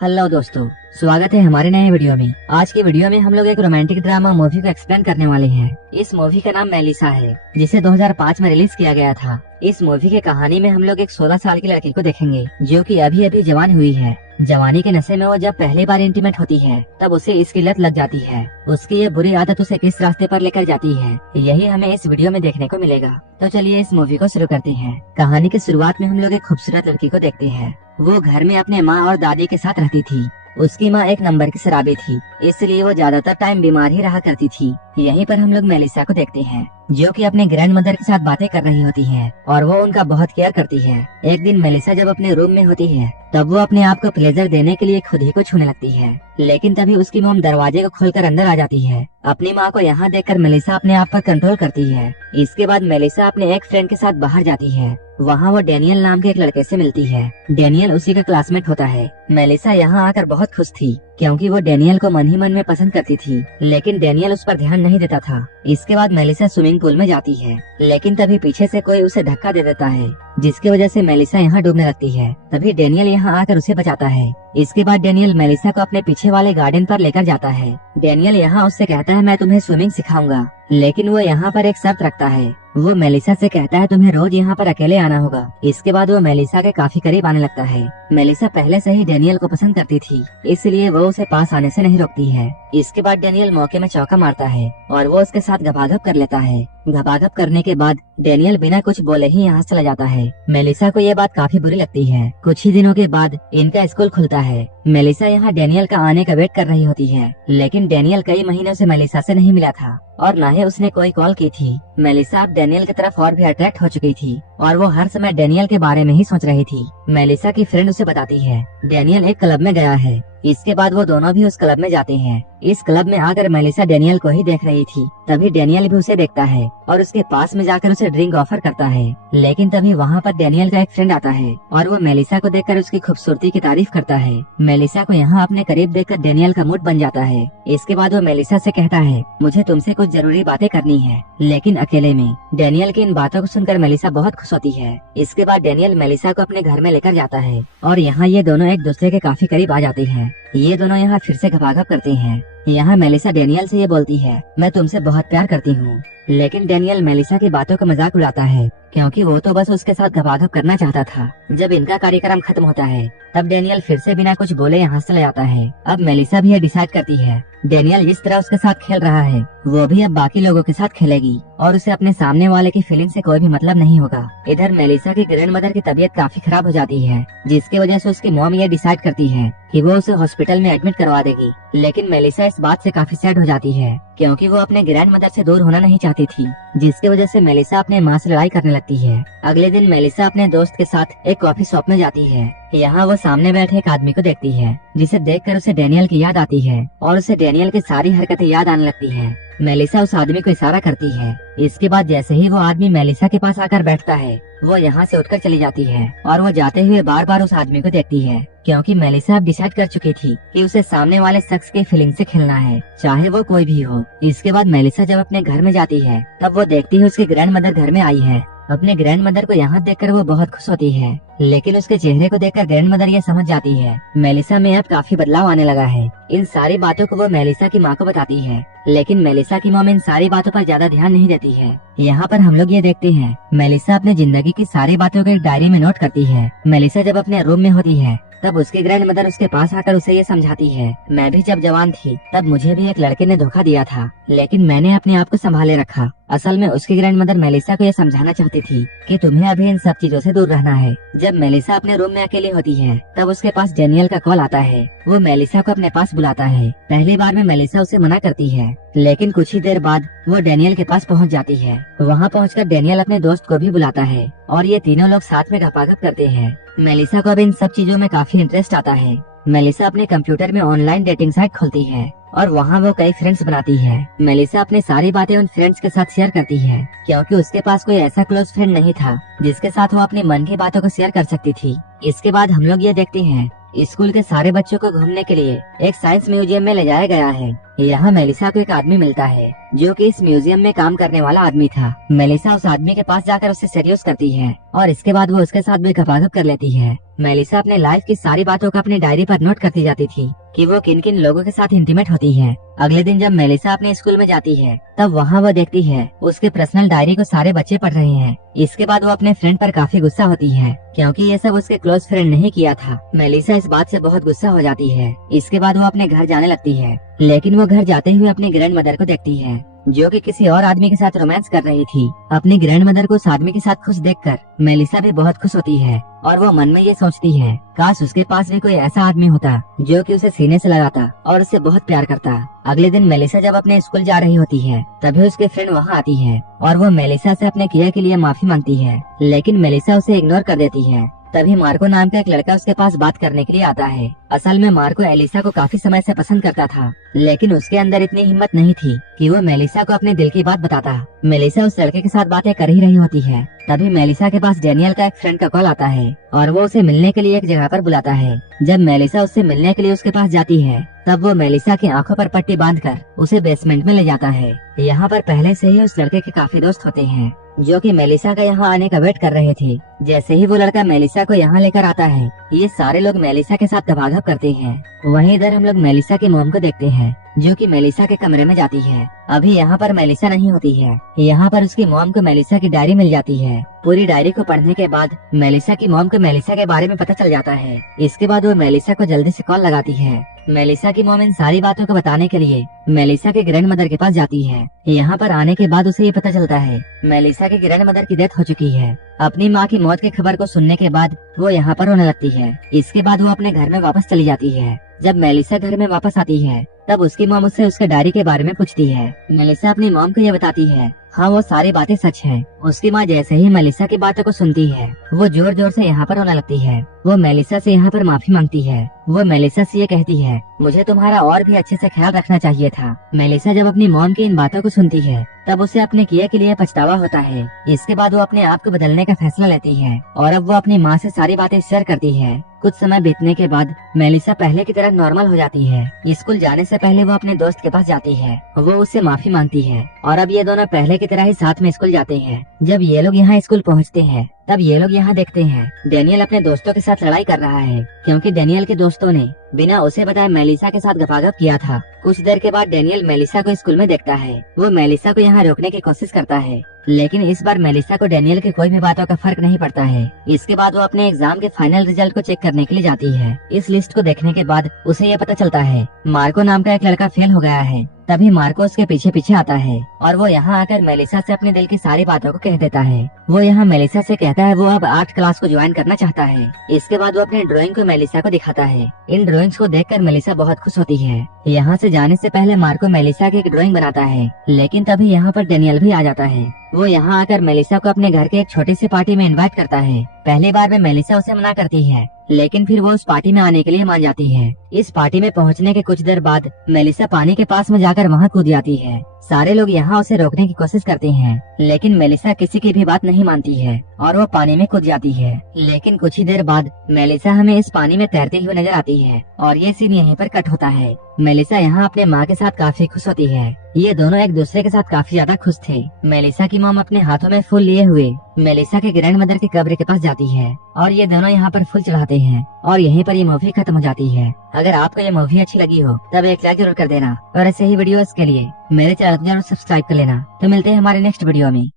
Hello दोस्तों, स्वागत है हमारे नए वीडियो में। आज की वीडियो में हम लोग एक रोमांटिक ड्रामा मूवी को एक्सप्लेन करने वाले हैं। इस मूवी का नाम मेलिसा है, जिसे 2005 में रिलीज किया गया था। इस मूवी की कहानी में हम लोग एक 16 साल की लड़की को देखेंगे, जो कि अभी अभी जवान हुई है। जवानी के नशे में वो जब पहली बार इंटीमेट होती है, तब उसे इसकी लत लग जाती है। उसकी ये बुरी आदत उसे किस रास्ते पर लेकर जाती है, यही हमें इस वीडियो में देखने को मिलेगा। तो चलिए इस मूवी को शुरू करते हैं। कहानी की शुरुआत में हम लोग एक खूबसूरत लड़की को देखते हैं। वो घर में अपने माँ और दादी के साथ रहती थी। उसकी माँ एक नंबर की शराबी थी, इसलिए वो ज्यादातर टाइम बीमार ही रहा करती थी। यहीं पर हम लोग मेलिसा को देखते हैं, जो कि अपने ग्रैंड मदर के साथ बातें कर रही होती है और वो उनका बहुत केयर करती है। एक दिन मेलिसा जब अपने रूम में होती है, तब वो अपने आप को प्लेजर देने के लिए खुद ही को छूने लगती है। लेकिन तभी उसकी मॉम दरवाजे को खोलकर अंदर आ जाती है। अपनी माँ को यहाँ देखकर मेलिसा अपने आप पर कंट्रोल करती है। इसके बाद मेलिसा अपने एक फ्रेंड के साथ बाहर जाती है। वहाँ वो डेनियल नाम के एक लड़के से मिलती है। डेनियल उसी का क्लासमेट होता है। मेलिसा यहाँ आकर बहुत खुश थी, क्योंकि वो डेनियल को मन ही मन में पसंद करती थी, लेकिन डेनियल उस पर ध्यान नहीं देता था। इसके बाद मेलिसा स्विमिंग पूल में जाती है, लेकिन तभी पीछे से कोई उसे धक्का दे देता है, जिसकी वजह से मेलिसा यहाँ डूबने लगती है। तभी डेनियल यहाँ आकर उसे बचाता है। इसके बाद डेनियल मेलिसा को अपने पीछे वाले गार्डन पर लेकर जाता है। डेनियल यहाँ उससे कहता है, मैं तुम्हें स्विमिंग सिखाऊंगा, लेकिन वो यहाँ पर एक शर्त रखता है। वो मेलिसा से कहता है, तुम्हें रोज यहाँ पर अकेले आना होगा। इसके बाद वो मेलिसा के काफी करीब आने लगता है। मेलिसा पहले से ही डेनियल को पसंद करती थी, इसलिए वो उसे पास आने से नहीं रोकती है। इसके बाद डेनियल मौके में चौका मारता है और वो उसके साथ घबाघब कर लेता है। घबाघब करने के बाद डेनियल बिना कुछ बोले ही यहाँ चला जाता है। मेलिसा को ये बात काफी बुरी लगती है। कुछ ही दिनों के बाद इनका स्कूल खुलता है। मेलिसा यहाँ डेनियल का आने का वेट कर रही होती है, लेकिन डेनियल कई महीनों से मेलिसा से नहीं मिला था और न ही उसने कोई कॉल की थी। मेलिसा अब डेनियल की तरफ और भी अट्रैक्ट हो चुकी थी और वो हर समय डेनियल के बारे में ही सोच रही थी। मेलिसा की फ्रेंड उसे बताती है, डेनियल एक क्लब में गया है। इसके बाद वो दोनों भी उस क्लब में जाते हैं। इस क्लब में आकर मेलिसा डेनियल को ही देख रही थी। तभी डेनियल भी उसे देखता है और उसके पास में जाकर उसे ड्रिंक ऑफर करता है। लेकिन तभी वहाँ पर डेनियल का एक फ्रेंड आता है और वो मेलिसा को देखकर उसकी खूबसूरती की तारीफ करता है। मेलिसा को यहाँ अपने करीब देखकर डेनियल का मूड बन जाता है। इसके बाद वो मेलिसा से कहता है, मुझे तुमसे कुछ जरूरी बातें करनी है, लेकिन अकेले में। डेनियल की इन बातों को सुनकर मेलिसा बहुत खुश होती है। इसके बाद डेनियल मेलिसा को अपने घर में लेकर जाता है और यहाँ ये दोनों एक दूसरे के काफी करीब आ जाते हैं। ये दोनों यहाँ फिर से घबाघब करते हैं। यहाँ मेलिसा डेनियल से ये बोलती है, मैं तुमसे बहुत प्यार करती हूँ। लेकिन डेनियल मेलिसा की बातों का मजाक उड़ाता है, क्योंकि वो तो बस उसके साथ घबाघब करना चाहता था। जब इनका कार्यक्रम खत्म होता है, तब डेनियल फिर से बिना कुछ बोले यहाँ से चला जाता है। अब मेलिसा भी ये डिसाइड करती है, डेनियल जिस तरह उसके साथ खेल रहा है, वो भी अब बाकी लोगों के साथ खेलेगी और उसे अपने सामने वाले की फीलिंग से कोई भी मतलब नहीं होगा। इधर मेलिसा की ग्रैंड मदर की तबीयत काफी खराब हो जाती है, जिसकी वजह से उसकी मॉम ये डिसाइड करती है कि वो उसे हॉस्पिटल में एडमिट करवा देगी। लेकिन मेलिसा इस बात से काफी सैड हो जाती है, क्योंकि वो अपने ग्रैंड मदर से दूर होना नहीं चाहती थी, जिसकी वजह से मेलिसा अपने माँ से लड़ाई करने लगती है। अगले दिन मेलिसा अपने दोस्त के साथ एक कॉफी शॉप में जाती है। यहाँ वो सामने बैठे एक आदमी को देखती है, जिसे देखकर उसे डेनियल की याद आती है और उसे डेनियल की सारी हरकतें याद आने लगती है। मेलिसा उस आदमी को इशारा करती है। इसके बाद जैसे ही वो आदमी मेलिसा के पास आकर बैठता है, वो यहाँ से उठकर चली जाती है और वो जाते हुए बार बार उस आदमी को देखती है, क्योंकि मेलिसा अब डिसाइड कर चुकी थी कि उसे सामने वाले शख्स के फीलिंग से खेलना है, चाहे वो कोई भी हो। इसके बाद मेलिसा जब अपने घर में जाती है, तब वो देखती है उसकी ग्रैंड मदर घर में आई है। अपने ग्रैंड मदर को यहाँ देखकर वो बहुत खुश होती है, लेकिन उसके चेहरे को देखकर ग्रैंड मदर ये समझ जाती है, मेलिसा में अब काफी बदलाव आने लगा है। इन सारी बातों को वो मेलिसा की माँ को बताती है, लेकिन मेलिसा की मॉम इन सारी बातों पर ज्यादा ध्यान नहीं देती है। यहाँ पर हम लोग ये देखते हैं, मेलिसा अपने जिंदगी की सारी बातों को एक डायरी में नोट करती है। मेलिसा जब अपने रूम में होती है, तब उसकी ग्रैंड मदर उसके पास आकर उसे ये समझाती है, मैं भी जब जवान थी, तब मुझे भी एक लड़के ने धोखा दिया था, लेकिन मैंने अपने आप को संभाले रखा। असल में उसकी ग्रैंड मदर मेलिसा को ये समझाना चाहती थी कि तुम्हें अभी इन सब चीजों से दूर रहना है। जब मेलिसा अपने रूम में अकेली होती है, तब उसके पास डेनियल का कॉल आता है। वो मेलिसा को अपने पास बुलाता है। पहली बार में मेलिसा उसे मना करती है, लेकिन कुछ ही देर बाद वो डेनियल के पास पहुंच जाती है। वहां पहुंचकर डेनियल अपने दोस्त को भी बुलाता है और ये तीनों लोग साथ में घपाघप करते हैं। मेलिसा को अब इन सब चीजों में काफी इंटरेस्ट आता है। मेलिसा अपने कंप्यूटर में ऑनलाइन डेटिंग साइट खोलती है और वहाँ वो कई फ्रेंड्स बनाती है। मेलिसा अपनी सारी बातें उन फ्रेंड्स के साथ शेयर करती है, क्योंकि उसके पास कोई ऐसा क्लोज फ्रेंड नहीं था जिसके साथ वो अपने मन की बातों को शेयर कर सकती थी। इसके बाद हम लोग ये देखते हैं, स्कूल के सारे बच्चों को घूमने के लिए एक साइंस म्यूजियम में ले जाया गया है। यहाँ मेलिसा को एक आदमी मिलता है, जो कि इस म्यूजियम में काम करने वाला आदमी था। मेलिसा उस आदमी के पास जाकर उससे सीरियस करती है और इसके बाद वो उसके साथ बेखपागप कर लेती है। मेलिसा अपने लाइफ की सारी बातों का अपने डायरी पर नोट करती जाती थी कि वो किन किन लोगों के साथ इंटीमेट होती है। अगले दिन जब मेलिसा अपने स्कूल में जाती है तब वहाँ वो देखती है उसके पर्सनल डायरी को सारे बच्चे पढ़ रहे हैं। इसके बाद वो अपने फ्रेंड पर काफी गुस्सा होती है क्योंकि ये सब उसके क्लोज फ्रेंड नहीं किया था। मेलिसा इस बात से बहुत गुस्सा हो जाती है। इसके बाद वो अपने घर जाने लगती है, लेकिन वो घर जाते हुए अपनी ग्रैंड मदर को देखती है जो कि किसी और आदमी के साथ रोमांस कर रही थी। अपनी ग्रैंड मदर को उस आदमी के साथ खुश देखकर मेलिसा भी बहुत खुश होती है और वो मन में ये सोचती है काश उसके पास भी कोई ऐसा आदमी होता जो कि उसे सीने से लगाता और उससे बहुत प्यार करता। अगले दिन मेलिसा जब अपने स्कूल जा रही होती है तभी उसके फ्रेंड वहाँ आती है और वो मेलिसा से अपने किए के लिए माफी मांगती है, लेकिन मेलिसा उसे इग्नोर कर देती है। तभी मार्को नाम का एक लड़का उसके पास बात करने के लिए आता है। असल में मार्को एलिसा को काफी समय से पसंद करता था, लेकिन उसके अंदर इतनी हिम्मत नहीं थी कि वो मेलिसा को अपने दिल की बात बताता। मेलिसा उस लड़के के साथ बातें कर ही रही होती है, तभी मेलिसा के पास डेनियल का एक फ्रेंड का कॉल आता है और वो उसे मिलने के लिए एक जगह पर बुलाता है। जब मेलिसा उससे मिलने के लिए उसके पास जाती है तब वो मेलिसा की आंखों पर पट्टी बांधकर उसे बेसमेंट में ले जाता है। यहाँ पर पहले से ही उस लड़के के काफी दोस्त होते हैं जो कि मेलिसा का यहाँ आने का वेट कर रहे थे। जैसे ही वो लड़का मेलिसा को यहाँ लेकर आता है ये सारे लोग मेलिसा के साथ गपागप करते हैं। वहीं इधर हम लोग मेलिसा की मॉम को देखते हैं जो कि मेलिसा के कमरे में जाती है। अभी यहाँ पर मेलिसा नहीं होती है। यहाँ पर उसकी मॉम को मेलिसा की डायरी मिल जाती है। पूरी डायरी को पढ़ने के बाद मेलिसा की मॉम को मेलिसा के बारे में पता चल जाता है। इसके बाद वो मेलिसा को जल्दी से कॉल लगाती है। मेलिसा की मॉम इन सारी बातों को बताने के लिए मेलिसा के ग्रैंड मदर के पास जाती है। यहाँ पर आने के बाद उसे ये पता चलता है मेलिसा के ग्रैंड मदर की डेथ हो चुकी है। अपनी माँ की मौत की खबर को सुनने के बाद वो यहाँ पर रोने लगती है। इसके बाद वो अपने घर में वापस चली जाती है। जब मेलिसा घर में वापस आती है तब उसकी मॉम उससे उसके डायरी के बारे में पूछती है। मेलिसा अपनी मॉम को ये बताती है हाँ वो सारी बातें सच हैं। उसकी माँ जैसे ही मेलिसा की बातों को सुनती है वो जोर जोर से यहाँ पर रोने लगती है। वो मेलिसा से यहाँ पर माफी मांगती है। वो मेलिसा से ये कहती है मुझे तुम्हारा और भी अच्छे से ख्याल रखना चाहिए था। मेलिसा जब अपनी मॉम की इन बातों को सुनती है तब उसे अपने किए के लिए पछतावा होता है। इसके बाद वो अपने आप को बदलने का फैसला लेती है और अब वो अपनी माँ से सारी बातें शेयर करती है। कुछ समय बीतने के बाद मेलिसा पहले की तरह नॉर्मल हो जाती है। स्कूल जाने से पहले वो अपने दोस्त के पास जाती है। वो उससे माफी मांगती है और अब ये दोनों पहले की तरह ही साथ में स्कूल जाते हैं। जब ये लोग यहाँ स्कूल पहुँचते हैं तब ये लोग यहाँ देखते हैं डेनियल अपने दोस्तों के साथ लड़ाई कर रहा है क्योंकि डेनियल के दोस्तों ने बिना उसे बताए मेलिसा के साथ गपागप किया था। कुछ देर के बाद डेनियल मेलिसा को स्कूल में देखता है। वो मेलिसा को यहाँ रोकने की कोशिश करता है, लेकिन इस बार मेलिसा को डेनियल की कोई भी बातों का फर्क नहीं पड़ता है। इसके बाद वो अपने एग्जाम के फाइनल रिजल्ट को चेक करने के लिए जाती है। इस लिस्ट को देखने के बाद उसे ये पता चलता है मार्को नाम का एक लड़का फेल हो गया है। तभी मार्को उसके पीछे पीछे आता है और वो यहाँ आकर मेलिसा से अपने दिल की सारी बातों को कह देता है। वो यहाँ मेलिसा से कहता है वो अब आर्ट क्लास को ज्वाइन करना चाहता है। इसके बाद वो अपने ड्राइंग को मेलिसा को दिखाता है। इन ड्राइंग्स को देखकर मेलिसा बहुत खुश होती है। यहाँ से जाने से पहले मार्को मेलिसा की एक ड्राइंग बनाता है, लेकिन तभी यहाँ पर डेनियल भी आ जाता है। वो यहाँ आकर मेलिसा को अपने घर के एक छोटी सी पार्टी में इनवाइट करता है। पहली बार में मेलिसा उसे मना करती है, लेकिन फिर वो उस पार्टी में आने के लिए मान जाती है। इस पार्टी में पहुँचने के कुछ देर बाद मेलिसा पानी के पास में जाकर वहाँ कूद जाती है। सारे लोग यहाँ उसे रोकने की कोशिश करते हैं, लेकिन मेलिसा किसी की भी बात नहीं मानती है और वो पानी में कूद जाती है। लेकिन कुछ ही देर बाद मेलिसा हमें इस पानी में तैरती हुई नजर आती है और ये सीन यहीं पर कट होता है। मेलिसा यहाँ अपने माँ के साथ काफी खुश होती है। ये दोनों एक दूसरे के साथ काफी ज्यादा खुश थे। मेलिसा की मॉम अपने हाथों में फूल लिए हुए मेलिसा के ग्रैंड मदर की कब्र के पास जाती है और ये दोनों यहाँ पर फूल चढ़ाते हैं और यहीं पर ये मूवी खत्म हो जाती है। अगर आपको ये मूवी अच्छी लगी हो तब एक लाइक जरूर कर देना और ऐसे ही वीडियोस के लिए मेरे चैनल को जरूर सब्सक्राइब कर लेना। तो मिलते हैं हमारे नेक्स्ट वीडियो में।